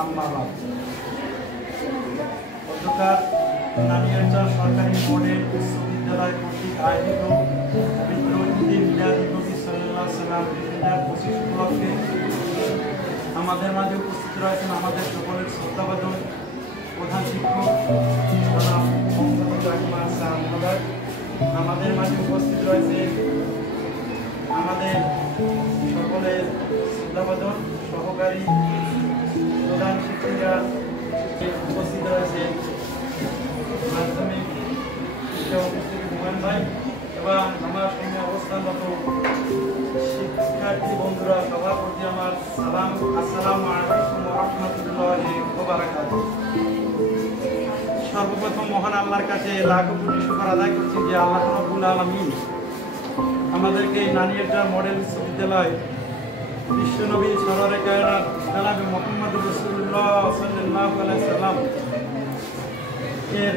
আম্মা বাদ। গতকাল নানিয়ারচর সরকারি মডেল উচ্চ বিদ্যালয় কর্তৃক আয়োজিত পবিত্র ঈদে মিলাদুন্নবী সাল্লাল্লাহু আলাইহি ওয়াসাল্লাম 2025 উপলক্ষে আমাদের মাঝে উপস্থিত রয়েছেন আমাদের সকলের শ্রদ্ধাভাজন প্রধান শিক্ষক জনাব মোহাম্মদ রাহিমা স্যার মহোদয়। আমাদের মাঝে উপস্থিত রয়েছে আমাদের সকলের শ্রদ্ধাভাজন সহকারী প্রধান শিক্ষিকা উপস্থিত রয়েছে মাধ্যমিক শিক্ষা অফিস থেকে হুমায়ুন ভাই এবং আমার সঙ্গে অবস্থানরত শিক্ষার্থী বন্ধুরা, সবার প্রতি আমার সালাম। আসসালামু আলাইকুম ওয়া রাহমাতুল্লাহি ওয়া বারাকাতুহু। সর্বপ্রথম মহান আল্লাহর কাছে লাখো কোটি শুকর আদায় করছি যে আল্লাহ রাব্বুল আলামিন আমাদেরকে নানিয়ারচর মডেল বিশ্ববিদ্যালয় বিশ্বনবী সরওয়ারে কায়নাত জনাবে মুহাম্মদুর রাসূলুল্লাহ সাল্লাল্লাহু আলাইহি ওয়াসাল্লাম এর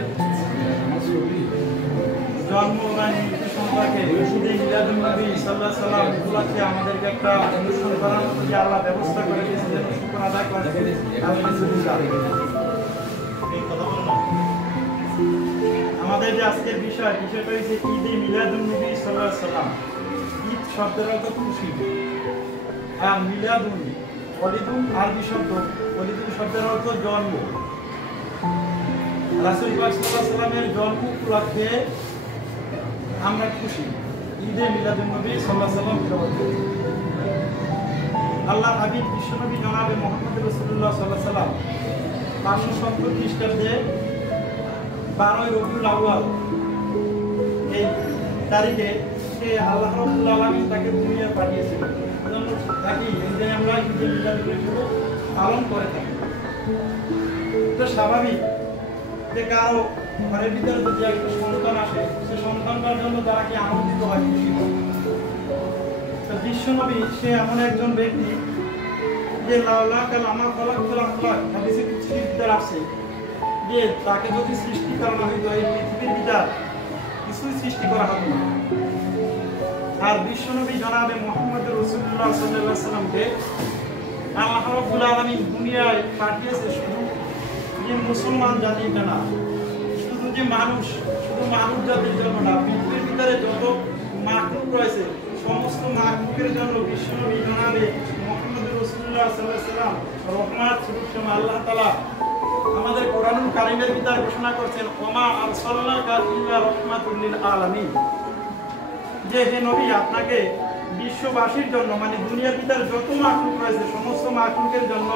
জন্ম বা মৃত্যু সম্পর্কে ঈদে মিলাদুন্নবী সাল্লাল্লাহু আলাইহি ওয়াসাল্লাম উপলক্ষে আমাদেরকে একটা অনুষ্ঠান করার মতো যে আল্লাহ ব্যবস্থা করে দিয়েছেন, শুকর আদায় করে আলহামদুলিল্লাহ। আমাদের যে আজকের বিষয়টা হচ্ছে ঈদে মিলাদুন্নবী সাল্লাল্লাহু আলাইহি ওয়াসাল্লাম। ঈদ শব্দের অর্থ খুশি আর মিলাদুন ওলিদুন আরবি শব্দ, ওলিদুন শব্দের অর্থ জন্ম। রাসূল পাক সাল্লাল্লাহু আলাইহি ওয়াসাল্লামের জন্ম উপলক্ষে আমরা খুশি। ঈদে মিলাদুন্নবী সাল্লাল্লাহু আলাইহি ওয়াসাল্লাম আল্লাহ হাবিব বিশ্বনবী জনাবে মুহাম্মদ রাসূলুল্লাহ সাল্লাল্লাহু আলাইহি ওয়াসাল্লাম 570 খ্রিস্টাব্দে 12 রবিউল আউয়াল এই তারিখে সে আল্লাহ রাব্বুল আলামিন তাকে দুনিয়া পাঠিয়েছিলেন। এজন্য তাকে ঈদে আমরা ঈদে মিলাদুন্নবী পালন করে থাকি। তো স্বাভাবিক যে কারো ঘরের ভিতরে যদি একটা সন্তান আসে, সে সন্তানটার জন্য তারা কি আনন্দিত হয়, খুশি হয়। তো বিশ্বনবী সে এমন একজন ব্যক্তি যে লাউলা কালামা খলাকুল আখলাক হাদিসে কুদসির ভিতরে আছে যে তাকে যদি সৃষ্টি করা হইতো এই পৃথিবীর ভিতর কিছুই সৃষ্টি করা হতো না। আর বিশ্বনবী জনাবে মুহাম্মদ রাসূলুল্লাহ সাল্লাল্লাহু আলাইহি ওয়াসাল্লামকে আল্লাহ রাব্বুল আলামিন দুনিয়ায় পাঠিয়েছে শুধু যে মুসলমান জাতিটা না, শুধু যে মানুষ, শুধু মানুষ জাতির জন্য না, পৃথিবীর ভিতরে যত মাখলুক রয়েছে সমস্ত মাখলুকের জন্য বিশ্বনবী জনাবে মুহাম্মদ রাসূলুল্লাহ সাল্লাল্লাহু আলাইহি ওয়াসাল্লাম রহমত স্বরূপ। আল্লাহ তাআলা আমাদের কোরআনুল কারীমের ভিতরে ঘোষণা করছেন ওমা আরসালনাকা ইল্লা রাহমাতুল লিল আলামিন, যে হে নবী আপনাকে বিশ্ববাসীর জন্য মানে দুনিয়ার ভিতরে যত মাখলুক রয়েছে সমস্ত মাখলুকের জন্য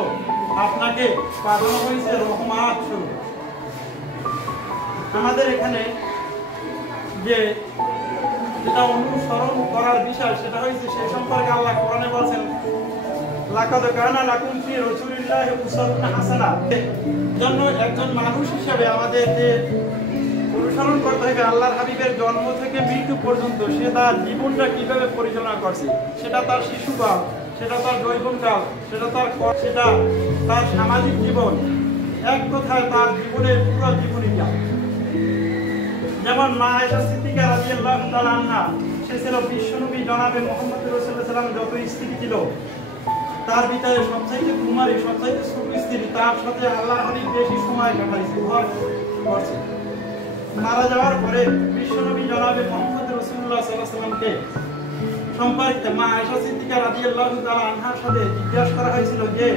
আপনাকে পাঠানো হয়েছে রহমত স্বরূপ। আমাদের এখানে যেটা অনুসরণ করার বিষয় সেটা হয়েছে সে সম্পর্কে আল্লাহ কোরআনে বলেছেন লাকাদ কানা লাকুম ফি রাসূলিল্লাহি উসওয়াতুন হাসানাহ। জন্য একজন মানুষ হিসেবে আমাদের যে অনুসরণ করতে হবে আল্লাহর হাবিবের জন্ম থেকে মৃত্যু পর্যন্ত সে তার জীবনটা কিভাবে পরিচালনা করছে, সেটা তার শিশুকাল, সেটা তার যৌবনকাল, সেটা তার সামাজিক জীবন, এক কথায় তার জীবনের পুরো জীবনীটা। যেমন মা আয়েশা সিদ্দিকা রাদিয়াল্লাহু তাআলা আনহা, সে ছিল বিশ্বনবী জনাবে মুহাম্মদ রাসূলুল্লাহ সাল্লাল্লাহু আলাইহি ওয়াসাল্লাম যত স্ত্রী ছিল তার ভিতরে সবচাইতে কুমারী, সবচাইতে ছোট স্ত্রী, তার সাথে আল্লাহর হাবিব বেশি সময় কাটাইছে, করছে। মারা যাওয়ার পরে বিশ্বনবী জনাবে মুহাম্মদ রাসূলুল্লাহ সাল্লাল্লাহু আলাইহি ওয়াসাল্লামকে সম্পর্কে মা আয়েশা সিদ্দিকা রাদিয়াল্লাহু তাআলা আনহার সাথে জিজ্ঞাসা করা হয়েছিল যে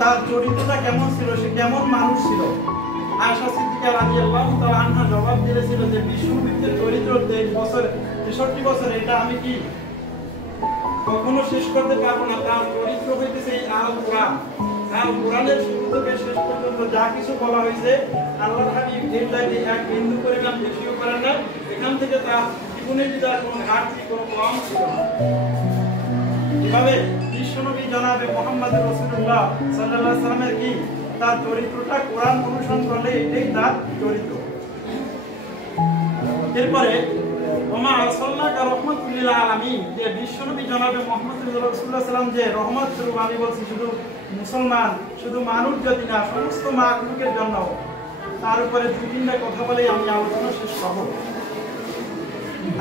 তার চরিত্রটা কেমন ছিল, সে কেমন মানুষ ছিল। আয়েশা সিদ্দিকা রাদিয়াল্লাহু তাআলা আনহা জবাব দিয়েছিল যে বিশ্বনবীর চরিত্র 63 বছর এটা আমি কি কখনো শেষ করতে পারবো না। তার চরিত্র হইতেছে আল কোরআন। আর কোরআনের শুরু থেকে শেষ পর্যন্ত যা কিছু বলা হয়েছে আল্লাহর হাবিব এর চাইতে এক বিন্দু পরিমাণ বেশিও করেন না। এখান থেকে তার জীবনের ভিতরে কোনো ঘাটতি, কোনো কম ছিল না। এভাবে বিশ্বনবী জনাবে মুহাম্মদ রাসূলুল্লাহ সাল্লাল্লাহু আলাইহি ওয়াসাল্লামের কি তার চরিত্রটা কোরআন অনুসরণ করলে এটাই তার চরিত্র। এরপরে ওমা আরসালনাকা রাহমাতুল লিল আলামিন, যে বিশ্বনবী জনাবে মুহাম্মদ রাসূলুল্লাহ সাল্লাল্লাহু আলাইহি ওয়াসাল্লাম যে রহমত স্বরূপ, আমি বলছি শুধু মুসলমান, শুধু মানুষ জাতি না, সমস্ত মাখলুকের জন্য। তার উপরে দুই তিনটা কথা বলেই আমি আলোচনা শেষ করব।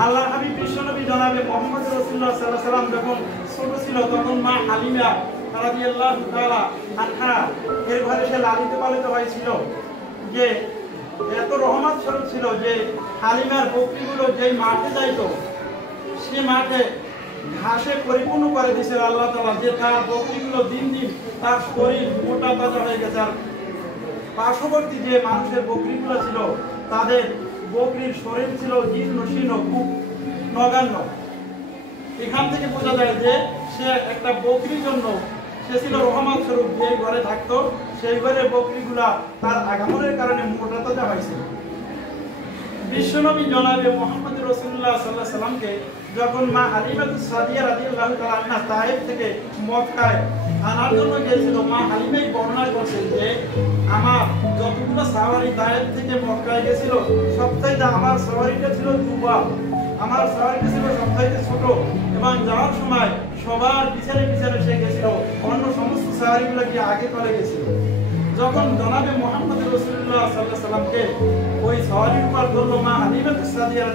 আল্লাহর হাবিব বিশ্বনবী জনাবে মুহাম্মদ রাসূলুল্লাহ সাল্লাল্লাহু আলাইহি ওয়াসাল্লাম যখন ছোট ছিল তখন মা হালিমা রাদিয়াল্লাহু তাআলা আনহা এর ঘরে সে লালিত পালিত হয়েছিল, যে এত রহমত স্বরূপ ছিল যে হালিমার বকরিগুলো যেই মাঠে যাইতো সে মাঠে ঘাসে পরিপূর্ণ করে দিয়েছিল আল্লাহ তাআলা, যে তার বকরিগুলো দিন দিন তার শরীর মোটা তাজা হয়ে গেছে। আর পার্শ্ববর্তী যে মানুষের বকরিগুলো ছিল তাদের বকরির শরীর ছিল জীর্ণ শীর্ণ, খুব নগণ্য। এখান থেকে বোঝা যায় যে সে একটা বকরির জন্য সে ছিল রহমত স্বরূপ, যে ঘরে থাকতো সেই ঘরের বকরিগুলা তার আগমনের কারণে মোটা তাজা হয়েছিল। বিশ্বনবী জনাবে মুহাম্মদ রাসূলুল্লাহ সাল্লাল্লাহু আলাইহি সাল্লামকে যখন মা হালিমাতুস সাদিয়া রাদিয়াল্লাহু তাআলা আনহা তায়েফ থেকে মক্কায় আনার জন্য গিয়েছিল, মা হালিমাই বর্ণনা করছেন যে আমার যতগুলো সাওয়ারি তায়েফ থেকে মক্কায় গেছিল সবচাইতে আমার সাওয়ারিটা ছিল দুর্বল, আমার সাওয়ারিটা ছিল সবচাইতে ছোট, এবং যাওয়ার সময় সবার পিছনে পিছনে সে গেছিল, অন্য সমস্ত সাওয়ারিগুলো কি আগে চলে গেছিল। যখন জনাবে মুহাম্মদ রাসূলুল্লাহ সাল্লাল্লাহু আলাইহি সাল্লামকে ওই সাওয়ারির উপর ধরলো, মা হালিমাতুস সাদিয়া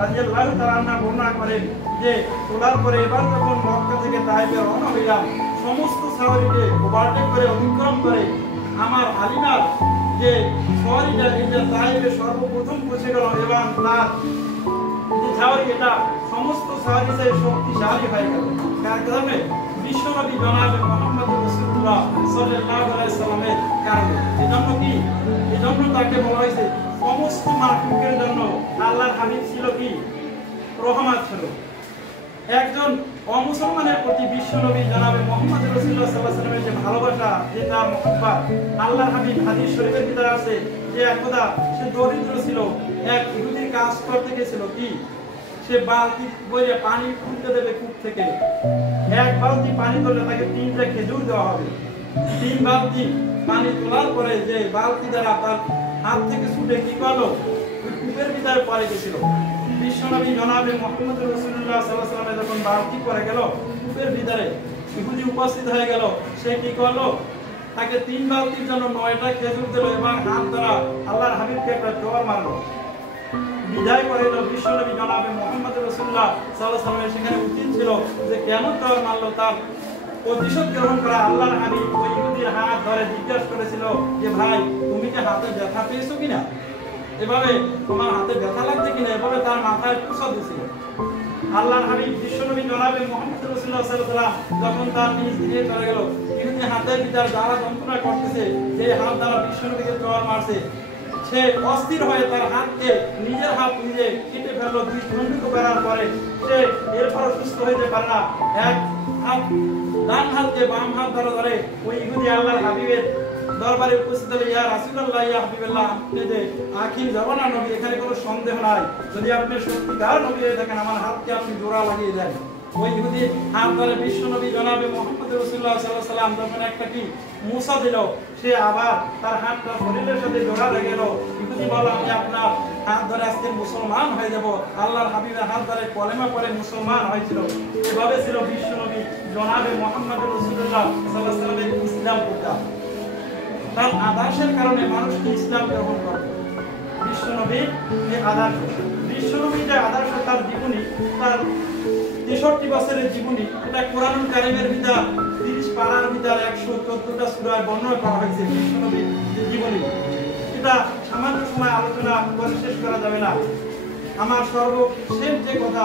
রাদিয়াল্লাহু তাআলা আনহা বর্ণনা করেন যে তোলার পরে এবার যখন মক্কা থেকে তায়েফে রওনা হইলাম, সমস্ত সাওয়ারিকে ওভারটেক করে অতিক্রম করে আমার হালিমার যে সাওয়ারিটা এই যে তায়েফে সর্বপ্রথম পৌঁছে গেল, এবং তার যে সাওয়ারি এটা সমস্ত সাওয়ারি থেকে শক্তিশালী হয়ে গেল। কার কারণে? বিশ্বনবী জনাবে মুহাম্মদ রাসূলুল্লাহ সাল্লাল্লাহু আলাইহি সাল্লামের কারণে। এজন্য কি? এজন্য তাকে বলা হয়েছে সমস্ত মাখলুকের জন্য আল্লাহর হাবিব ছিল কি? রহমত ছিল। একজন অমুসলমানের প্রতি বিশ্বনবী জনাবে মুহাম্মদ রাসূলুল্লাহ সাল্লাল্লাহু আলাইহি সাল্লামের যে ভালোবাসা, যে তার মহব্বত, আল্লাহর হাবিব হাদিস শরীফের ভিতরে আছে যে একদা সে দরিদ্র ছিল, এক ইহুদির কাজ করতে গেছিল, কি সে বালতি বইরে পানি তুলতে দেবে কূপ থেকে, এক বালতি পানি তুললে তাকে 3টা খেজুর দেওয়া হবে। 3 বালতি পানি তোলার পরে যে বালতি দ্বারা তার হাত থেকে ছুটে কি করলো, কূপের ভিতরে পড়ে গেছিল। বিশ্বনবী জনাবে মুহাম্মদ রাসূলুল্লাহ সাল্লাল্লাহু আলাইহি সাল্লাম যখন বালতি পড়ে গেল কূপের ভিতরে, ইহুদি উপস্থিত হয়ে গেল, সে কি করলো, তাকে 3 বালতির জন্য 9টা খেজুর দিল এবং হাত দ্বারা আল্লাহর হাবিবকে একটা চড় মারলো। বিদায় করে বিশ্বনবী জনাবে মুহাম্মদ রাসূলুল্লাহ সাল্লাল্লাহু আলাইহি সাল্লামের সেখানে উচিত ছিল যে কেন চড় মারলো, তার প্রতিশোধ গ্রহণ করা। আল্লাহর হাবিব ওই ইহুদির হাত ধরে জিজ্ঞাসা করেছিল যে ভাই তুমি কি হাতে ব্যথা পেয়েছো কিনা, এভাবে তোমার হাতে ব্যথা লাগছে কিনা, এভাবে তার মাথায় পুষা দিয়েছিল। আল্লাহর হাবিব বিশ্বনবী জনাবে মুহাম্মদ রাসূলুল্লাহ সাল্লাল্লাহু আলাইহি সাল্লাম যখন তার নিজ দিকে চলে গেল, ইহুদি হাতের ভিতর যারা যন্ত্রণা করতেছে, যে হাত দ্বারা বিশ্বনবীকে চড় মারছে, সে অস্থির হয়ে তার হাতকে নিজের হাত নিজে কেটে ফেললো। 2 খণ্ডিত করার পরে সে এরপর সুস্থ হইতে পারে না, এক হাত ডান হাতকে বাম হাত দ্বারা ধরে ওই ইহুদি আল্লাহর হাবিবের দরবারে উপস্থিত হলে, ইয়া রাসূলুল্লাহ ইয়া হাবিবাল্লাহ, আপনি যে আখির জামানা নবী, এখানে কোনো সন্দেহ নাই, যদি আপনি সত্যিকার নবী হয়ে থাকেন আমার হাতকে আপনি জোড়া লাগিয়ে দেন। ওই ইহুদি হাত ধরে বিশ্বনবী জনাবে মুহাম্মদ রাসূলুল্লাহ সাল্লাল্লাহু আলাইহি সাল্লাম যখন একটা কি মুসা দিল, সে আবার তার হাতটা শরীরের সাথে জোড়া লেগে গেল। ইহুদি বলল আমি আপনার হাত ধরে আজকে মুসলমান হয়ে যাব। আল্লাহর হাবিবের হাত ধরে কলেমা পড়ে মুসলমান হয়েছিল। এভাবে ছিল বিশ্বনবী জনাবে মুহাম্মদ রাসূলুল্লাহ সাল্লাল্লাহু আলাইহি সাল্লামের ইসলাম প্রচার। তার আদর্শের কারণে মানুষ ইসলাম গ্রহণ করে। বিশ্বনবীর এই আদর্শ, বিশ্বনবীর যে আদর্শ, তার জীবনী, তার 63 বছরের জীবনী, এটা কোরআনুল কারীমের ভিতর 30 পারার ভিতর 114টা সূরায় বর্ণনা করা হয়েছে। বিশ্বনবীর জীবনী এটা সামান্য সময় আলোচনা করে শেষ করা যাবে না। আমার সর্বশেষ যে কথা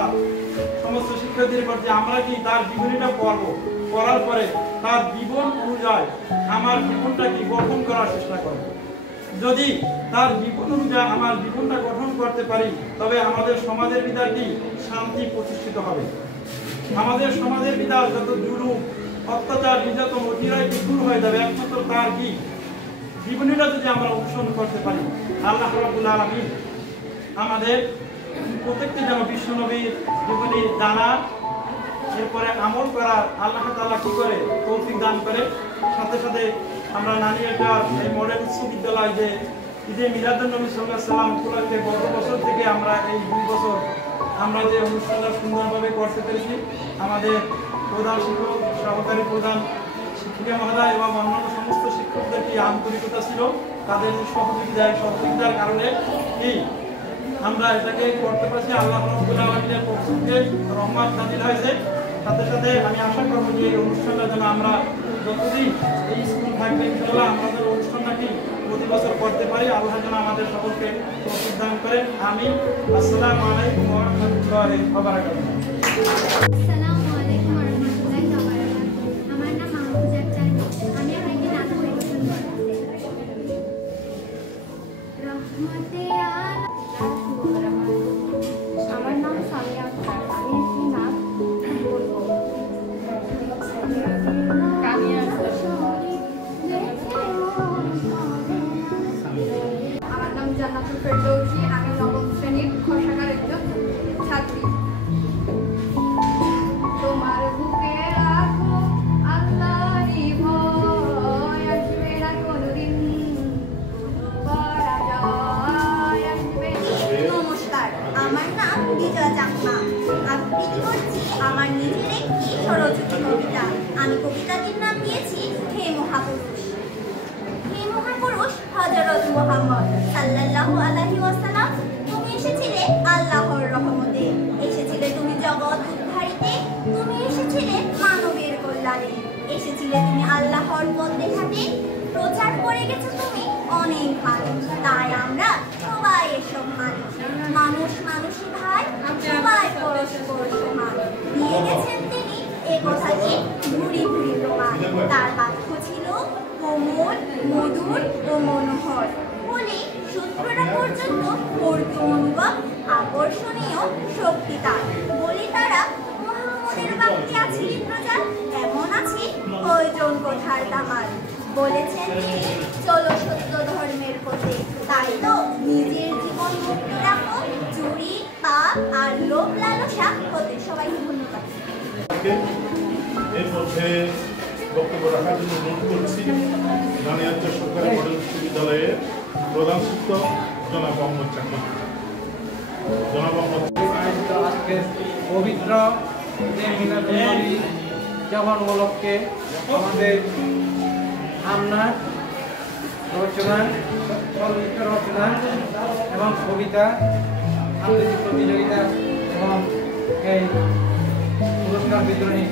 সমস্ত শিক্ষার্থীদের প্রতি, আমরা কি তার জীবনীটা পড়বো, পড়ার পরে তার জীবন অনুযায়ী আমার জীবনটা কি গঠন করার চেষ্টা করব। যদি তার জীবন অনুযায়ী আমার জীবনটা গঠন করতে পারি, তবে আমাদের সমাজের ভিতর কি শান্তি প্রতিষ্ঠিত হবে। আমাদের সমাজের ভিতর যত জুলুম, অত্যাচার, নির্যাতন, অতিরায় দূর হয়ে যাবে একমাত্র তার কি জীবনীটা যদি আমরা অনুসরণ করতে পারি। আল্লাহ রাব্বুল আলামিন আমাদের প্রত্যেককে যেন বিশ্বনবীর জীবনী জানা, এরপরে আমল করা আল্লাহ তাআলা কি করে তৌফিক দান করে। সাথে সাথে আমরা নানিয়াটার এই মডেল উচ্চ বিদ্যালয় যে ঈদে মিলাদুন নবী সাল্লাল্লাহু আলাইহি ওয়াসাল্লাম উপলক্ষে গত বছর থেকে আমরা এই 2 বছর আমরা যে অনুষ্ঠানটা সুন্দরভাবে করতে পেরেছি, আমাদের প্রধান শিক্ষক, সহকারী প্রধান শিক্ষিকা মহোদয় এবং অন্যান্য সমস্ত শিক্ষকদের কি আন্তরিকতা ছিল, তাদের সহযোগিতার কারণে কি আমরা এটাকে করতে পারছি। আল্লাহ রাব্বুল আলামিনের পক্ষ থেকে রহমত নাযিল হয়েছে। সাথে সাথে আমি আশা করবো যে এই অনুষ্ঠানটা যেন আমরা যতদিন এই স্কুল থাকবে ইনশাআল্লাহ আমাদের অনুষ্ঠানটাকে প্রতি বছর করতে পারি। আল্লাহ যেন আমাদের সকলকে তৌফিক দান করেন। আমিন। আসসালামু আলাইকুম ওয়া রাহমাতুল্লাহি ওয়া বারাকাতুহু। আসসালামু আলাইকুম ওয়া রাহমাতুল্লাহি ওয়া বারাকাতুহু। আমার নাম মাহফুজা আক্তার। আমি আপনাকে নাটক পরিবেশন করছি। রহমতে আমার নাম সামিয়া আক্তার। আমি একটি নাচ বলবো। আমার নাম জান্নাতুল ফেরদৌসী। আমি নবম শ্রেণীর খসাকার একজন ছাত্রী। তোমার বুকে রাখো আল্লাহরই ভয়, আসবে না কোনোদিন পরাজয়, আসবে। নমস্কার, আমার নাম বিজয় চাকমা। আবৃত্তি করছি আমার নিজের একটি স্বরচিত কবিতা। আমি কবিতাটির নাম দিয়েছি হে মহাপুরুষ। হে মহাপুরুষ হযরত মুহাম্মদ সাল্লাল্লাহু আলাইহি ওয়াসাল্লাম, তুমি এসেছিলে আল্লাহর রহমতে, এসেছিলে তুমি জগৎ উদ্ধারিতে, তুমি এসেছিলে মানবের কল্যাণে, এসেছিলে তুমি আল্লাহর পথ দেখাতে, প্রচার করে গেছো তুমি অনেক ভালো। তাই আমরা সবাই এসব মানি। মানুষ মানুষই ভাই, সবাই পরস্পর সমান। দিয়ে গেছেন তিনি এ কথাকে ভুরি ভুরি প্রমাণ। তার বাক্য ছিল কোমল, মধুর ও মনোহর, বলে সূত্রটা পর্যন্ত করত অনুভব আকর্ষণীয় শক্তি তার। বলে তারা মুহাম্মদের বাক্যে আছে ইন্দ্রজাল, এমন আছে প্রয়োজন কোথার তামাল। বলেছেন তিনি চলো সত্য ধর্মের পথে, তাই তো নিজের জীবন মুক্তি রাখো চুরি, পাপ আর লোভ লালসা হতে। সবাইকে ধন্যবাদ। এর মধ্যে বক্তব্য রাখার জন্য অনুরোধ করছি রানিয়াচর সরকারি মডেল বিশ্ববিদ্যালয়ের প্রধান শিক্ষক জনাব মোহাম্মদ চাকমা। জনাব মোহাম্মদ আজকে পবিত্র মিলাদুন্নবী জবান উপলক্ষে আমাদের আমনা রচনা, চলচ্চিত্র রচনা এবং কবিতা আবৃত্তি প্রতিযোগিতা এবং এই পুরস্কার বিতরণী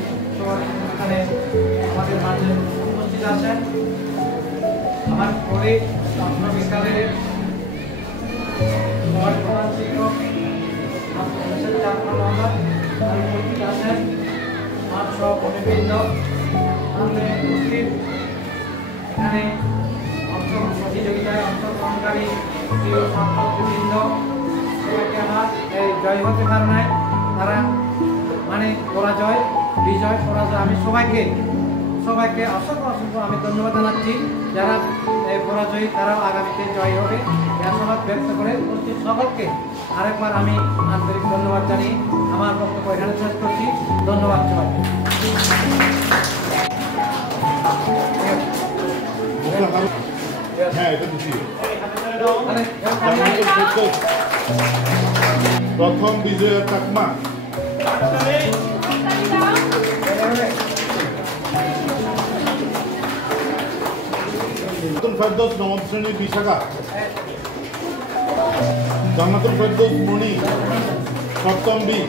অনুষ্ঠানে আমাদের মাঝে উপস্থিত আছেন আমার পরে বিকালে প্রধান শিক্ষক উপস্থিত আছেন আমার সহকর্মীবৃন্দ, উপস্থিত এখানে প্রতিযোগিতায় অংশগ্রহণকারী ছাত্রবৃন্দ, সবাইকে আমার এই জয় হতে পারে নাই, তারা মানে পরাজয়, বিজয় পরাজয়, আমি সবাইকে অসংখ্য আমি ধন্যবাদ জানাচ্ছি। যারা পরাজয়ী তারাও আগামীতে জয় হবে এই আশাবাদ ব্যক্ত করে উপস্থিত সকলকে আরেকবার আমি আন্তরিক ধন্যবাদ জানিয়ে আমার বক্তব্য এখানে শেষ করছি। ধন্যবাদ সবাইকে। হ্যাঁ, এটা দিচ্ছি। প্রথম বিজয় চাকমা। ফেরদৌস নবম শ্রেণীর বিশাখা। জান্নাতুল ফেরদৌস মণি সপ্তম বি।